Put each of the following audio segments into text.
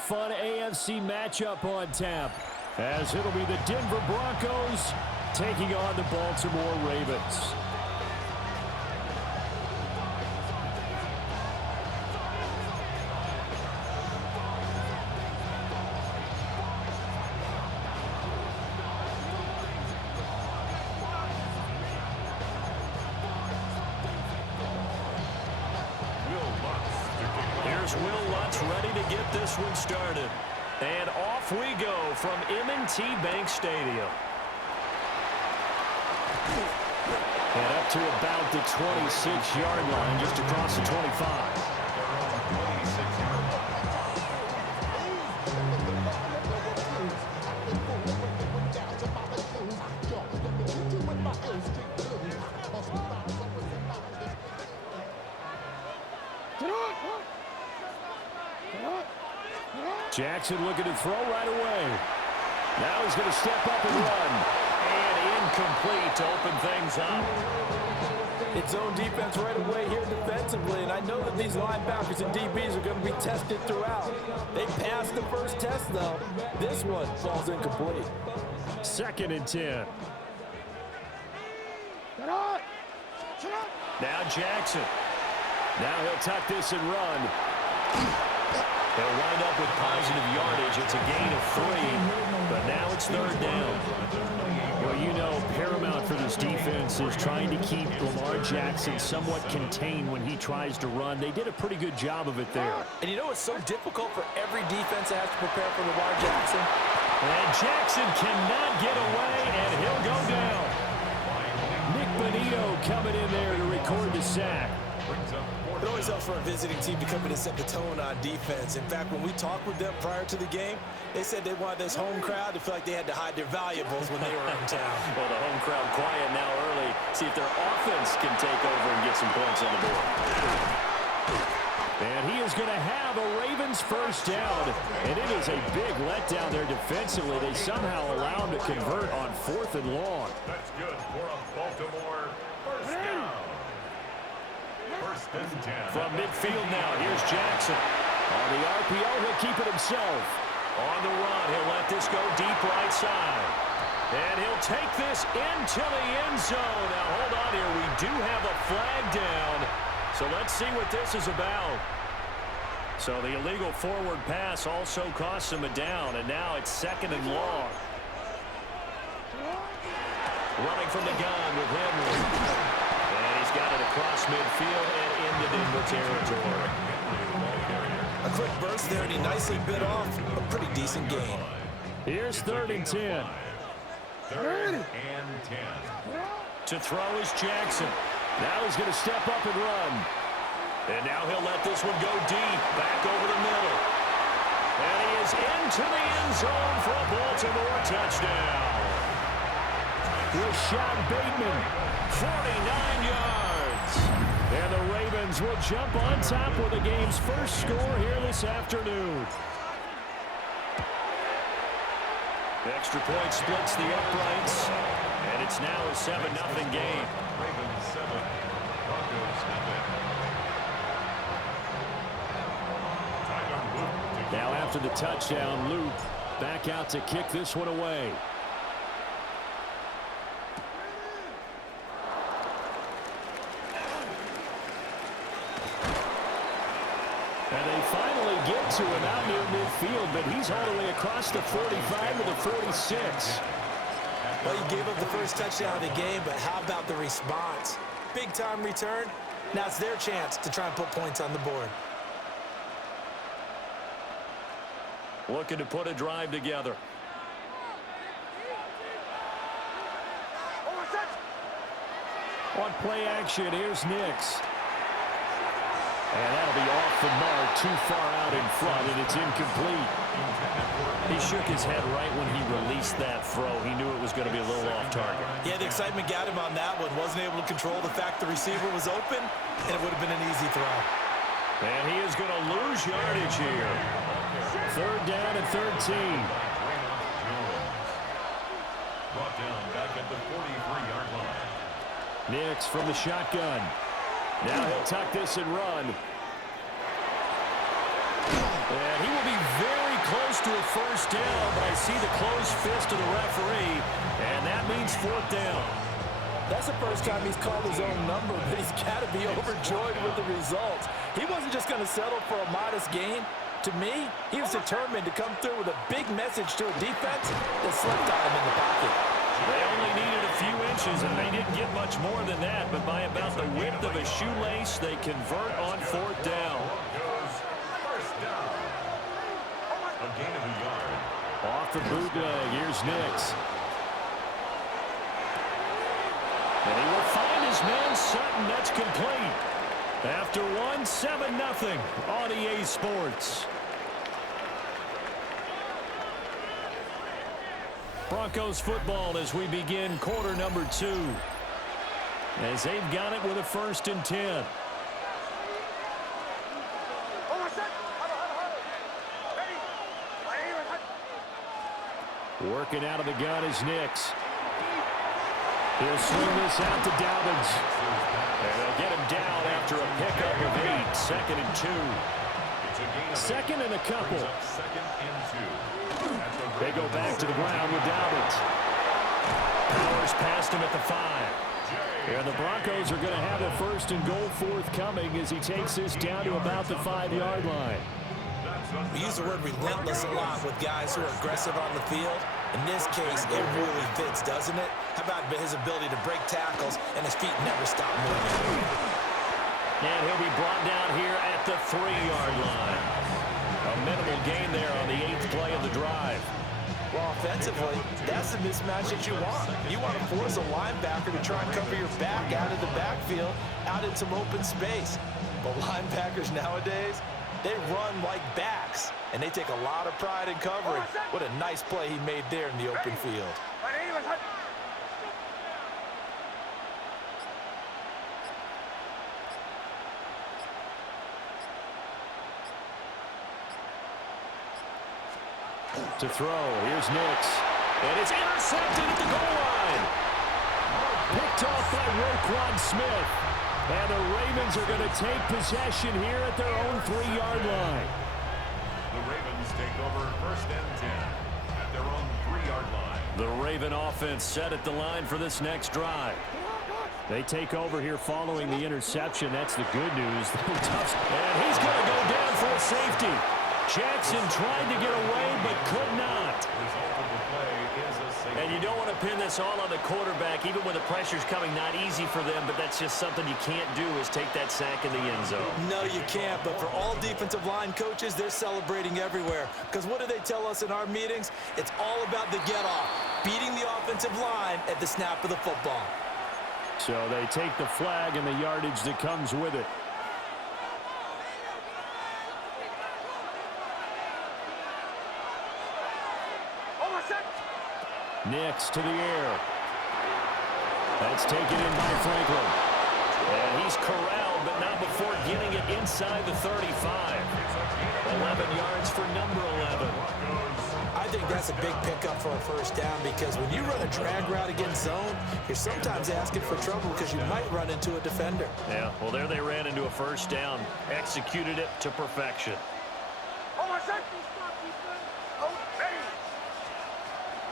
fun AFC matchup on tap, as it'll be the Denver Broncos taking on the Baltimore Ravens. Ready to get this one started. And off we go from M&T Bank Stadium. And up to about the 26-yard line, just across the 25. Jackson looking to throw right away. Now he's going to step up and run. And incomplete to open things up. It's zone defense right away here defensively, and I know that these linebackers and DBs are going to be tested throughout. They passed the first test, though. This one falls incomplete. 2nd and 10. Now Jackson. Now he'll tuck this and run. They'll wind up with positive yardage. It's a gain of 3, but now it's 3rd down. Well, you know, paramount for this defense is trying to keep Lamar Jackson somewhat contained when he tries to run. They did a pretty good job of it there. And you know it's so difficult for every defense that has to prepare for Lamar Jackson? And Jackson cannot get away, and he'll go down. Nick Bonito coming in there to record the sack. It always helps for a visiting team to come in and set the tone on defense. In fact, when we talked with them prior to the game, they said they wanted this home crowd to feel like they had to hide their valuables when they were in town. Well, the home crowd quiet now early. See if their offense can take over and get some points on the board. And he is going to have a Ravens first down. And it is a big letdown there defensively. They somehow allow him to convert on 4th and long. That's good for a Baltimore first down. From midfield now, here's Jackson. On the RPO, he'll keep it himself. On the run, he'll let this go deep right side. And he'll take this into the end zone. Now, hold on here. We do have a flag down. So let's see what this is about. So the illegal forward pass also costs him a down. And now it's 2nd and long. Running from the gun with Henry. He's got it across midfield and into Denver territory. A quick burst there, and he nicely bit off a pretty decent gain. Here's 3rd and 10. 3rd and 10. To throw is Jackson. Now he's going to step up and run. And now he'll let this one go deep, back over the middle. And he is into the end zone for a Baltimore touchdown. Rashad Bateman, 49 yards. And the Ravens will jump on top with the game's first score here this afternoon. The extra point splits the uprights, and it's now a 7-0 game. Ravens 7, Broncos nothing. Now after the touchdown, Luke back out to kick this one away. And they finally get to him out near midfield, but he's all the way across the 45 to the 46. Well, you gave up the first touchdown of the game, but how about the response? Big-time return. Now it's their chance to try and put points on the board. Looking to put a drive together. On play action, here's Nix. And that'll be off the mark, too far out in front, and it's incomplete. He shook his head right when he released that throw. He knew it was going to be a little off target. Yeah, the excitement got him on that one. Wasn't able to control the fact the receiver was open, and it would have been an easy throw. And he is going to lose yardage here. 3rd down and 13. Brought down back at the 43-yard line. Nix from the shotgun. Now he'll tuck this and run. And he will be very first down, but I see the closed fist of the referee, and that means fourth down. That's the first time he's called his own number, but he's got to be overjoyed with the results. He wasn't just going to settle for a modest gain. To me, he was determined to come through with a big message to a defense that slept on him in the pocket. They only needed a few inches, and they didn't get much more than that, but by about the width of a shoelace, they convert on fourth down. First down. A gain of a yard. Off the bootleg, here's Nix. And he will find his man Sutton. That's complete. After one, 7-0 on EA Sports. Broncos football as we begin quarter number 2. As they've got it with a 1st and 10. Working out of the gun is Nix. He'll swing this out to Dobbins. And they'll get him down after a pickup of 8. 2nd and 2. Second and a couple. Second and 2. They go back to the ground with Dobbins. Powers passed him at the 5. And the Broncos are going to have a 1st and goal forthcoming as he takes this down to about the 5-yard line. We use the word relentless a lot with guys who are aggressive on the field. In this case, it really fits, doesn't it? How about his ability to break tackles and his feet never stop moving? And he'll be brought down here at the 3-yard line. A minimal gain there on the 8th play of the drive. Well, offensively, that's the mismatch that you want. You want to force a linebacker to try and cover your back out of the backfield, out in some open space. But linebackers nowadays, they run like backs, and they take a lot of pride in covering. What a nice play he made there in the open field. To throw, here's Nix. And it's intercepted at the goal line. Picked off by Roquan Smith. And the Ravens are going to take possession here at their own 3-yard line. The Ravens take over 1st and 10 at their own 3-yard line. The Raven offense set at the line for this next drive. They take over here following the interception. That's the good news. And he's going to go down for a safety. Jackson tried to get away but could not. Result of the play is a safety. And you don't want to pin this all on the quarterback, even when the pressure's coming. Not easy for them, but that's just something you can't do is take that sack in the end zone. No, you can't, but for all defensive line coaches, they're celebrating everywhere. Because what do they tell us in our meetings? It's all about the get-off, beating the offensive line at the snap of the football. So they take the flag and the yardage that comes with it. Nix to the air. That's taken in by Franklin. And he's corralled, but not before getting it inside the 35. 11 yards for number 11. I think that's a big pickup for a 1st down because when you run a drag route against zone, you're sometimes asking for trouble because you might run into a defender. Yeah, well, there they ran into a 1st down. Executed it to perfection.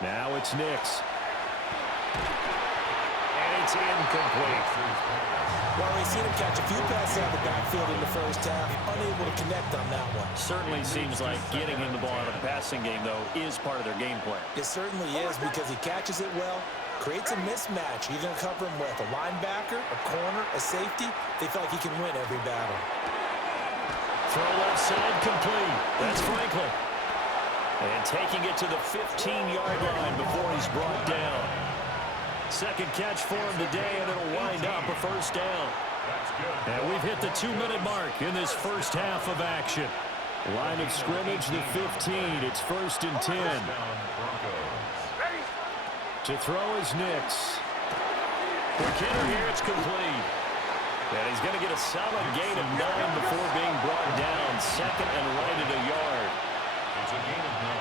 Now it's Nix. And it's incomplete. Well, we've seen him catch a few passes out of the backfield in the 1st half, unable to connect on that one. Certainly seems like getting him the ball out of the passing game, though, is part of their game plan. It certainly is because he catches it well, creates a mismatch. You're going to cover him with a linebacker, a corner, a safety. They feel like he can win every battle. Throw left side complete. That's Franklin. And taking it to the 15-yard line before he's brought down. 2nd catch for him today, and it'll wind up a 1st down. And we've hit the 2-minute mark in this 1st half of action. Line of scrimmage, the 15. It's 1st and 10. To throw is Nix. For Kenner here, it's complete. And he's going to get a solid gain of 9 before being brought down. 2nd and right at a yard. It's a gain of 9.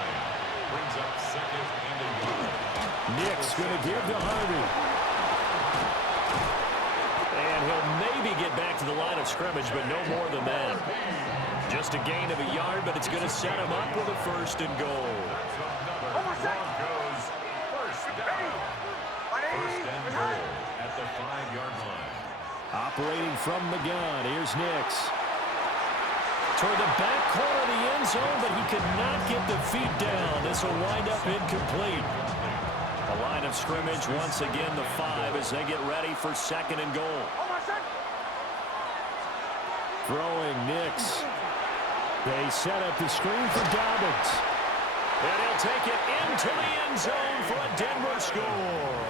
Brings up 2nd and a yard. Nix going to give to Harvey. And he'll maybe maybe get back to the line of scrimmage, but no more than that. Just a gain of a yard, but it's going to set him up with a 1st and goal. Broncos first down. 1st and goal at the 5-yard line. Operating from the gun, here's Nix. Toward the back corner of the end zone, but he could not get the feet down. This will wind up incomplete. The line of scrimmage, once again, the 5 as they get ready for 2nd and goal. Throwing Nix. They set up the screen for Dobbins. And he'll take it into the end zone for a Denver score.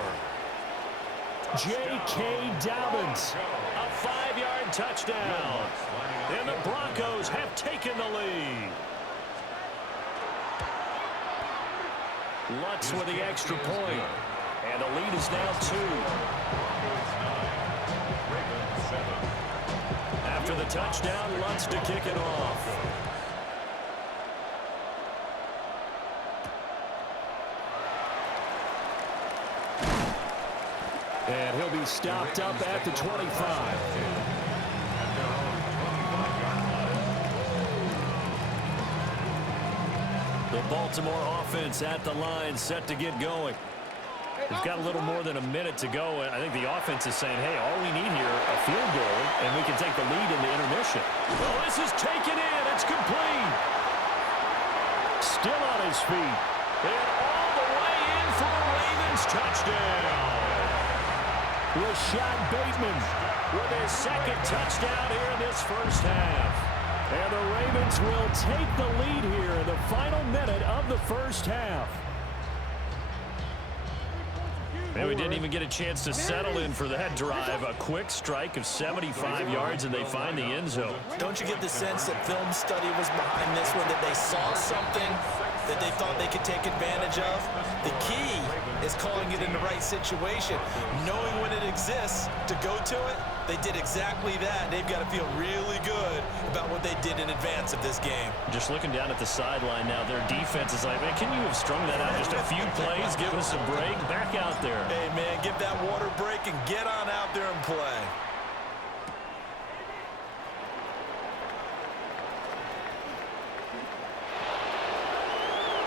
J.K. Dobbins. A 5-yard touchdown. And the Broncos have taken the lead. Lutz with the extra point. And the lead is now 2. After the touchdown, Lutz to kick it off. And he'll be stopped up at the 25. The Baltimore offense at the line, set to get going. We've got a little more than a minute to go. I think the offense is saying, hey, all we need here, a field goal, and we can take the lead in the intermission. Well, this is taken in. It's complete. Still on his feet. And all the way in for the Ravens touchdown. Rashad Bateman with his 2nd touchdown here in this 1st half. And the Ravens will take the lead here in the final minute of the 1st half. And we didn't even get a chance to settle in for that drive. A quick strike of 75 yards, and they find the end zone. Don't you get the sense that film study was behind this one, that they saw something that they thought they could take advantage of? The key is calling it in the right situation, knowing when it exists to go to it. They did exactly that. They've got to feel really good about what they did in advance of this game. Just looking down at the sideline now, their defense is like, man, can you have strung that out just a few plays? Give us a break. Back out there. Hey, man, give that water break and get on out there and play.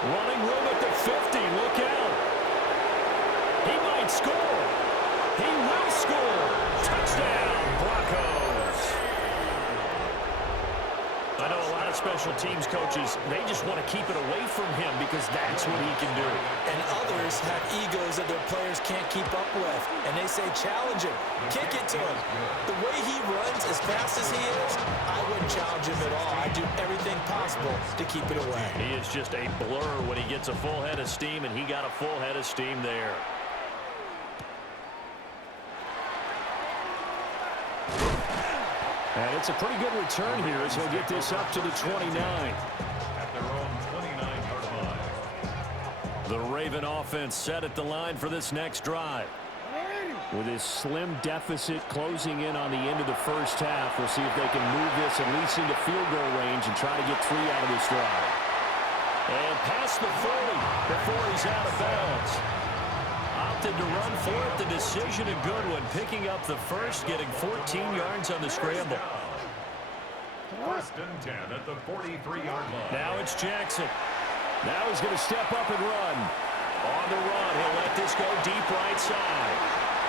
Running room at the 50. Look out. He might score. He will score. Touchdown, Broncos. I know a lot of special teams coaches, they just want to keep it away from him because that's what he can do. And others have egos that their players can't keep up with. And they say, challenge him. Kick it to him. The way he runs as fast as he is, I wouldn't challenge him at all. I'd do everything possible to keep it away. He is just a blur when he gets a full head of steam, and he got a full head of steam there. And it's a pretty good return here as he'll get this up to the 29. At their own 29-yard line. The Raven offense set at the line for this next drive. With his slim deficit closing in on the end of the 1st half, we'll see if they can move this at least into field goal range and try to get 3 out of this drive. And past the 40 before he's out of bounds. Opted to run for it. The decision a good one. Picking up the 1st, getting 14 yards on the scramble. 1st and 10 at the 43-yard line. Now it's Jackson. Now he's going to step up and run. On the run, he'll let this go deep right side.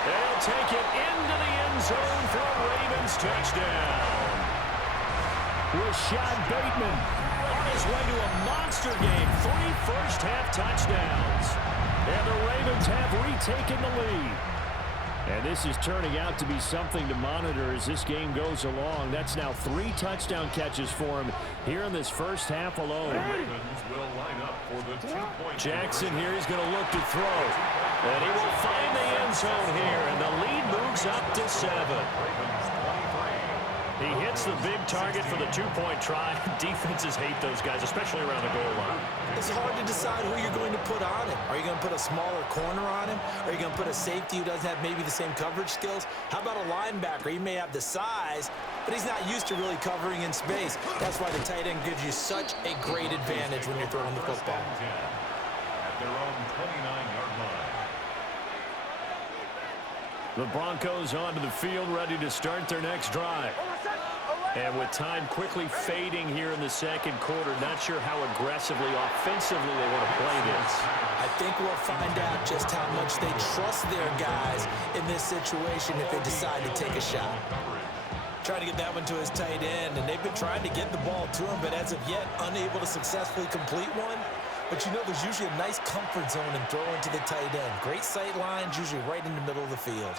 They'll take it into the end zone for a Ravens touchdown. Rashad Bateman On his way to a monster game. 3 first-half touchdowns. And the Ravens have retaken the lead. And this is turning out to be something to monitor as this game goes along. That's now 3 touchdown catches for him here in this 1st half alone. Ravens will line up for the 2-point. Jackson here, he's going to look to throw. And he will find the end zone here, and the lead moves up to 7. He hits the big target for the 2-point try. Defenses hate those guys, especially around the goal line. It's hard to decide who you're going to put on him. Are you going to put a smaller corner on him? Are you going to put a safety who doesn't have maybe the same coverage skills? How about a linebacker? He may have the size, but he's not used to really covering in space. That's why the tight end gives you such a great advantage when you're throwing the football. At their own 29-yard line. The Broncos onto the field, ready to start their next drive. And with time quickly fading here in the second quarter, not sure how aggressively, offensively they want to play this. I think we'll find out just how much they trust their guys in this situation if they decide to take a shot. Trying to get that one to his tight end, and they've been trying to get the ball to him, but as of yet, unable to successfully complete one. But you know, there's usually a nice comfort zone in throwing to the tight end. Great sight lines, usually right in the middle of the field.